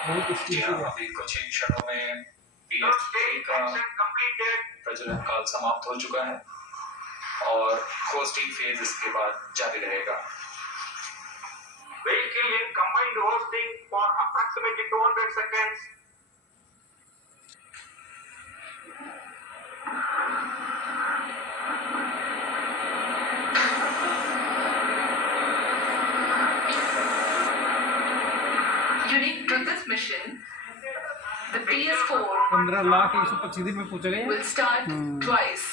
बहुत जी हाँ, एक्सपेंसिव है। अभी कुछ ही क्षणों में पीएफ3 का प्रज्वलन काल समाप्त हो चुका है और होस्टिंग फेज इसके बाद जारी रहेगा। Vehicle in combined hosting for approximately 200 seconds. Unique to this mission, the PS4 15,125 दिन में पहुंच गए। will start twice.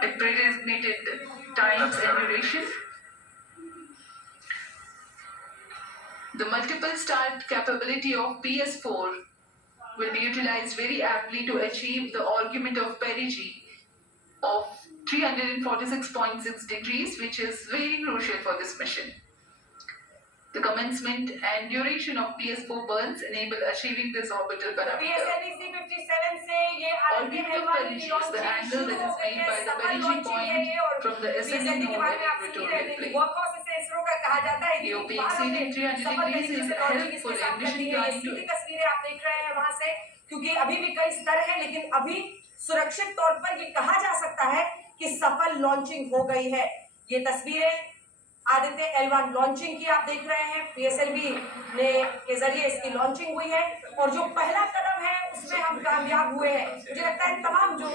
At predesignated times and duration. The multiple start capability of PS4 will be utilized very aptly to achieve the argument of perigee of 346.6 degrees, which is very crucial for this mission. The commencement and duration of PS4 burns enable achieving this orbital parameter. PSLV-C57 से ये Argument of perigee is the angle that is made by the perigee point from the ascending node at equatorial plane. AOP exceeding 300 degrees is helpful in mission planning to तस्वीरें आप देख रहे हैं वहां से, क्योंकि अभी भी कई स्तर है, लेकिन अभी सुरक्षित तौर पर ये कहा जा सकता है कि सफल लॉन्चिंग हो गई है। ये तस्वीरें आदित्य L1 लॉन्चिंग की आप देख रहे हैं, पीएसएलवी ने के जरिए इसकी लॉन्चिंग हुई है और जो पहला कदम है उसमें हम कामयाब हुए हैं। मुझे लगता है तमाम जो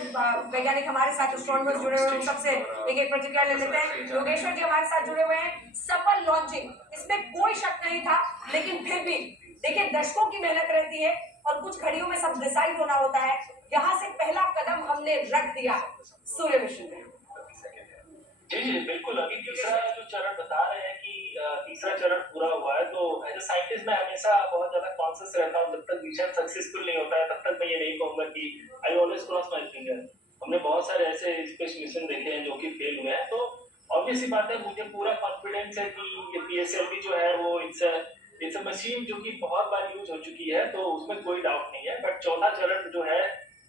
वैज्ञानिक हमारे साथ एस्ट्रोनॉमर्स जुड़े हुए हैं सबसे एक प्रतिक्रिया ले लेते हैं। योगेश्वर जी हमारे साथ जुड़े हुए हैं। सफल लॉन्चिंग, इसमें कोई शक नहीं था, लेकिन फिर भी देखिए दशकों की मेहनत रहती है और कुछ घड़ियों में सब डिसाइड होना होता है। यहाँ से पहला कदम हमने रख दिया सूर्य मिशन में। जी बिल्कुल। अभी तीसरा जो चरण बता रहे हैं कि तीसरा चरण पूरा हुआ है, तो एज अ साइंटिस्ट मैं हमेशा बहुत ज्यादा कॉन्शियस रहता हूँ। जब तक मिशन सक्सेसफुल नहीं होता है तब तक मैं ये नहीं कहूंगा कि I always cross my finger. हमने बहुत सारे ऐसे स्पेस मिशन देखे हैं जो कि फेल हुए हैं, तो ऑब्वियस बात है मुझे पूरा कॉन्फिडेंस है कि ये पीएसएलवी जो है वो इट्स अ मशीन जो कि बहुत बार यूज हो चुकी है, तो उसमें कोई डाउट नहीं है। बट चौथा चरण जो है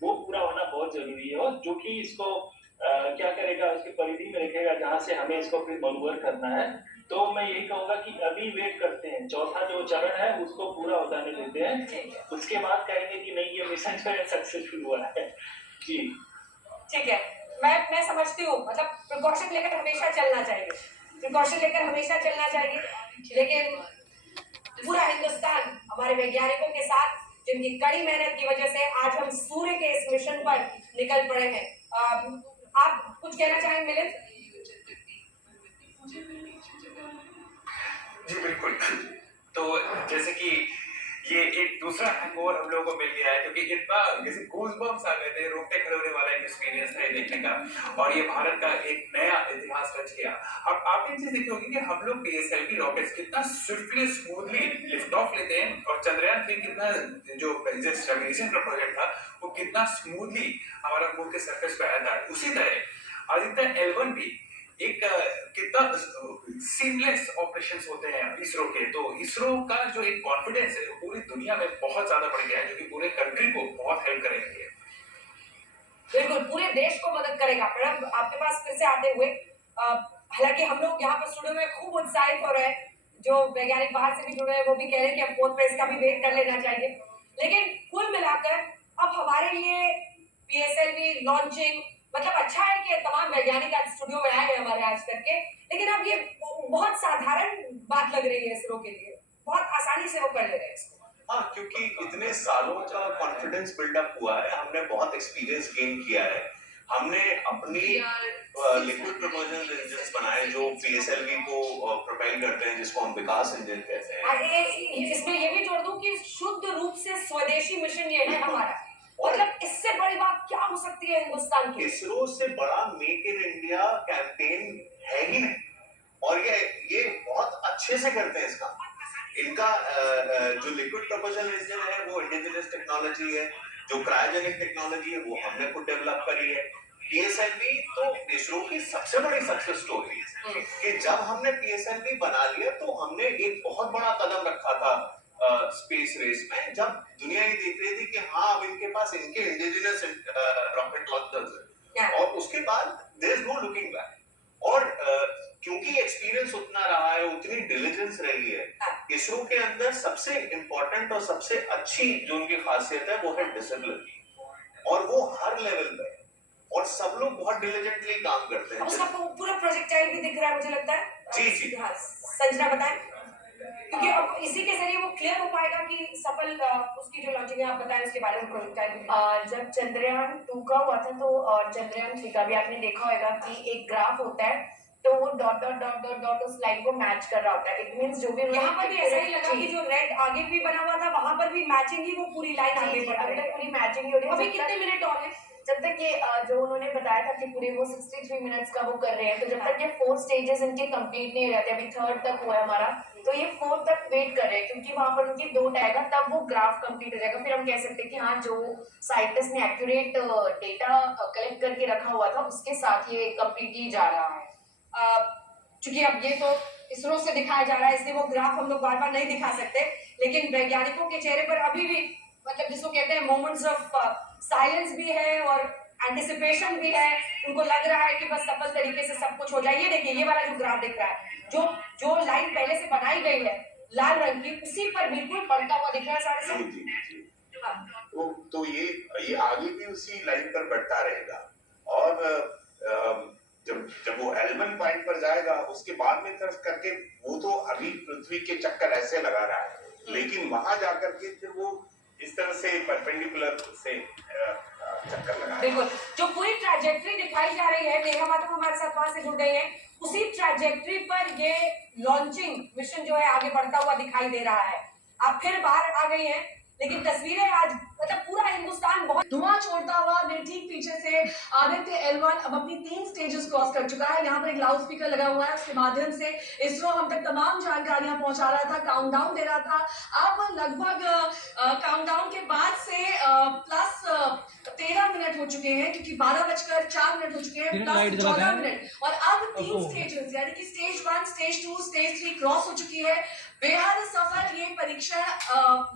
वो पूरा होना बहुत जरूरी है, और जो कि इसको क्या करेगा, उसकी परिधि में रखेगा जहां से हमें इसको फिर मनोवर करना है। तो मैं यही कहूंगा कि अभी वेट करते हैं, चौथा जो चरण है उसको पूरा होने देते हैं, उसके बाद कहेंगे कि नहीं ये मिशन जो है सक्सेसफुल हुआ है। जी ठीक है, मैं समझती हूँ, मतलब प्रिकॉशन लेकर हमेशा चलना चाहिए, प्रिकॉशन लेकर हमेशा चलना चाहिए, लेकिन पूरा हिंदुस्तान हमारे वैज्ञानिकों के साथ जिनकी कड़ी मेहनत की वजह से आज हम सूर्य के इस मिशन पर निकल पड़े हैं। आप कुछ कहना चाहेंगे मिलिंद? जी बिल्कुल। तो जैसे कि ये एक दूसरा हैंगओवर हम लोगों को मिल गया है, क्योंकि इतना जैसे गूज़बम्प्स आ गए थे, रोंगटे खड़े होने वाला एक एक्सपीरियंस था देखने का, और ये भारत का एक नया इतिहास रच गया। अब आप एक चीज देखी होगी कि हम लोग पीएसएलवी रॉकेट्स कितना स्विफ्टली स्मूथली लिफ्ट ऑफ लेते हैं, और चंद्रयान 3 कितना जो स्टेबलाइजेशन का प्रोजेक्ट था वो कितना स्मूथली हमारा मून के सरफेस पे आया था। उसी तरह आदित्य L1 भी एक कितना सीमलेस ऑपरेशंस होते हैं इसरो के। तो इसरो का जो एक कॉन्फिडेंस है वो पूरी दुनिया में बहुत ज्यादा बढ़ गया है, जो कि पूरे कंट्री को बहुत हेल्प करेंगे। बिल्कुल, पूरे देश को मदद करेगा। प्रणब आपके पास फिर से आते हुए, हालांकि हम लोग यहाँ पर स्टूडियो में खूब उत्साहित हो रहे हैं, जो वैज्ञानिक बाहर से भी जुड़े हैं वो भी कह रहे हैं कि अब फोर्थ फेज का भी वेट कर लेना चाहिए, लेकिन कुल मिलाकर अब हमारे लिए पीएसएलवी लॉन्चिंग, मतलब अच्छा है कि तमाम वैज्ञानिक आज स्टूडियो में आए हैं हमारे आज तक के, लेकिन अब ये बहुत साधारण बात लग रही है इसरो के लिए, बहुत आसानी से वो कर ले रहे हैं इसको। हाँ, क्योंकि इतने सालों का कॉन्फिडेंस बिल्डअप हुआ है, हमने बहुत एक्सपीरियंस गेन किया है, हमने अपनी लिक्विड प्रोपल्शन इंजन बनाए जो पीएसएलवी को प्रोपेल करते हैं, जिसको हम विकास इंजन कहते हैं। इसमें ये भी जोड़ दूं कि शुद्ध रूप से स्वदेशी मिशन ये है हमारा, मतलब इससे बड़ी बात क्या हो सकती है हिंदुस्तान की? इसरो से बड़ा मेक इन इंडिया कैंपेन है ही नहीं, और ये बहुत अच्छे से करते हैं इसका। इनका जो लिक्विड प्रोपल्शन इंजन है वो इंडिजिनस टेक्नोलॉजी है, जो क्रायोजेनिक टेक्नोलॉजी है वो हमने खुद डेवलप करी है। पीएसएलवी तो इसरो की सबसे बड़ी सक्सेस स्टोरी है कि जब हमने पीएसएलवी बना लिया तो हमने एक बहुत बड़ा कदम रखा था स्पेस रेस में, जब दुनिया ये देख रही थी कि हाँ अब इनके पास इनके इंडिजिनस रॉकेट लॉन्चर्स है, और उसके बाद there is no looking back. और क्योंकि एक्सपीरियंस उतना रहा है, उतनी डिलीजेंस रही है, इसरो के अंदर सबसे इंपॉर्टेंट और सबसे अच्छी जो उनकी खासियत है वो है डिसिप्लिन, और वो हर लेवल पे है, और सब लोग बहुत डिलीजेंटली काम करते हैं। उसका पूरा प्रोजेक्टाइल भी दिख रहा है मुझे लगता है। जी जी हाँ, संजना बताएं, क्योंकि अब इसी के जरिए वो क्लियर हो पाएगा कि सफल उसकी जो लॉन्चिंग है, आप बताएं उसके बारे में प्रोजेक्टाइल। जब चंद्रयान 2 का हुआ था तो और चंद्रयान 3 का भी आपने देखा होगा कि एक ग्राफ होता है, तो वो dot dot dot dot dot उस लाइन को मैच कर रहा होता है। इट मींस जो भी यहाँ पर भी ऐसा ही लगा कि जो रेड आगे भी बना हुआ था वहां पर भी मैचिंग ही, वो पूरी लाइन आगे बढ़ रही है, पूरी मैचिंग ही हो रही है। अभी कितने मिनट और है? जब तक ये जो उन्होंने बताया था कि पूरे वो 63 मिनट्स का वो कर रहे हैं, तो जब तक ये 4 स्टेजेस इनके कंप्लीट नहीं हो जाते, अभी 3rd तक हुआ है हमारा, तो ये 4th तक वेट कर रहे हैं, क्योंकि वहां पर उनकी 2 आएगा तब वो ग्राफ कंप्लीट हो जाएगा। फिर हम कह सकते हैं कि हाँ, जो साइंटिस्ट ने एक्यूरेट डेटा कलेक्ट करके रखा हुआ था उसके साथ ये कंप्लीटली जा रहा है। क्योंकि अब ये तो इसरो से दिखाया जा रहा है, इसलिए वो ग्राफ हम लोग बार बार नहीं दिखा सकते, लेकिन वैज्ञानिकों के चेहरे पर अभी भी मतलब जिसको कहते हैं मोमेंट्स ऑफ साइलेंस भी है और एंटिसिपेशन भी है। उनको लग रहा है कि बस सफल तरीके से सब कुछ हो जाए। ये देखिए, ये वाला जो ग्राफ दिख रहा है, जो जो लाइन पहले से बनाई गई है लाल रंग की, उसी पर बिल्कुल पलटा हुआ दिख रहा है सारे जी सब। जी जी। तो ये आगे भी उसी लाइन पर बढ़ता रहेगा, और जब वो L1 पॉइंट पर जाएगा उसके बाद में तरफ करके, वो तो अभी पृथ्वी के चक्कर ऐसे लगा रहा है, लेकिन वहां जाकर के फिर वो इस तरह से परपेंडिकुलर से चक्कर लगा रहा है। बिल्कुल, जो पूरी ट्रैजेक्टरी दिखाई जा रही है, नेहा माधव हमारे साथ वहां से जुड़ गई है, उसी ट्रैजेक्टरी पर ये लॉन्चिंग मिशन जो है आगे बढ़ता हुआ दिखाई दे रहा है। आप फिर बाहर आ गई हैं, लेकिन तस्वीरें आज मतलब पूरा हिंदुस्तान बहुत धुआं छोड़ता हुआ मेरे ठीक पीछे से आदित्य L1 अब अपनी 3 स्टेजेस क्रॉस कर चुका है। यहाँ पर एक लाउड स्पीकर लगा हुआ है, उसके माध्यम से इसरो हम तक तमाम जानकारियां पहुंचा रहा था, काउंटडाउन दे रहा था। अब लगभग काउंटडाउन के बाद से प्लस 13 मिनट हो चुके हैं, क्योंकि 12:04 हो चुके हैं, प्लस 14 मिनट, और अब 3 स्टेजेस यानी कि स्टेज 1, स्टेज 2, स्टेज 3 क्रॉस हो चुकी है। बेहद सफल ये परीक्षण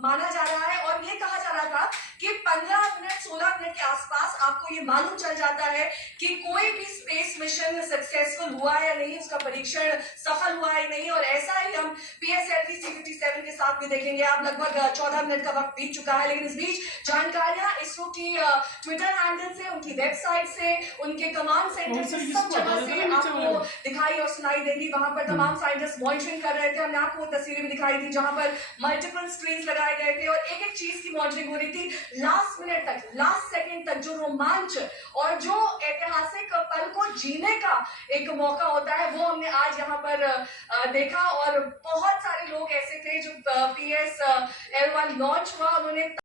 माना जा रहा है, और ये कहा जा रहा था कि 15 मिनट 16 मिनट के आसपास आपको ये मालूम चल जाता है कि कोई भी स्पेस मिशन सक्सेसफुल हुआ है या नहीं, उसका परीक्षण सफल हुआ है नहीं। और ऐसा ही हम PSLV C57 के साथ भी देखेंगे। आप लगभग 14 मिनट का वक्त बीत चुका है, लेकिन इस बीच जानकारियां इसरो की ट्विटर हैंडल से, उनकी वेबसाइट से, उनके कमांड सेंटर से, सब जगह से आपको दिखाई और सुनाई देगी। वहां पर तमाम साइंटिस्ट मॉनिटरिंग कर रहे थे, हमने आपको तस्वीरें भी दिखाई थी जहां पर मल्टीपल स्क्रीन लगाए गए थे और एक एक चीज की मॉनिटरिंग हो रही थी। लास्ट मिनट तक, लास्ट सेकंड तक जो रोमांच और जो ऐतिहासिक पल को जीने का एक मौका होता है, वो हमने आज यहाँ पर देखा। और बहुत सारे लोग ऐसे थे जो PS L1 लॉन्च हुआ, उन्होंने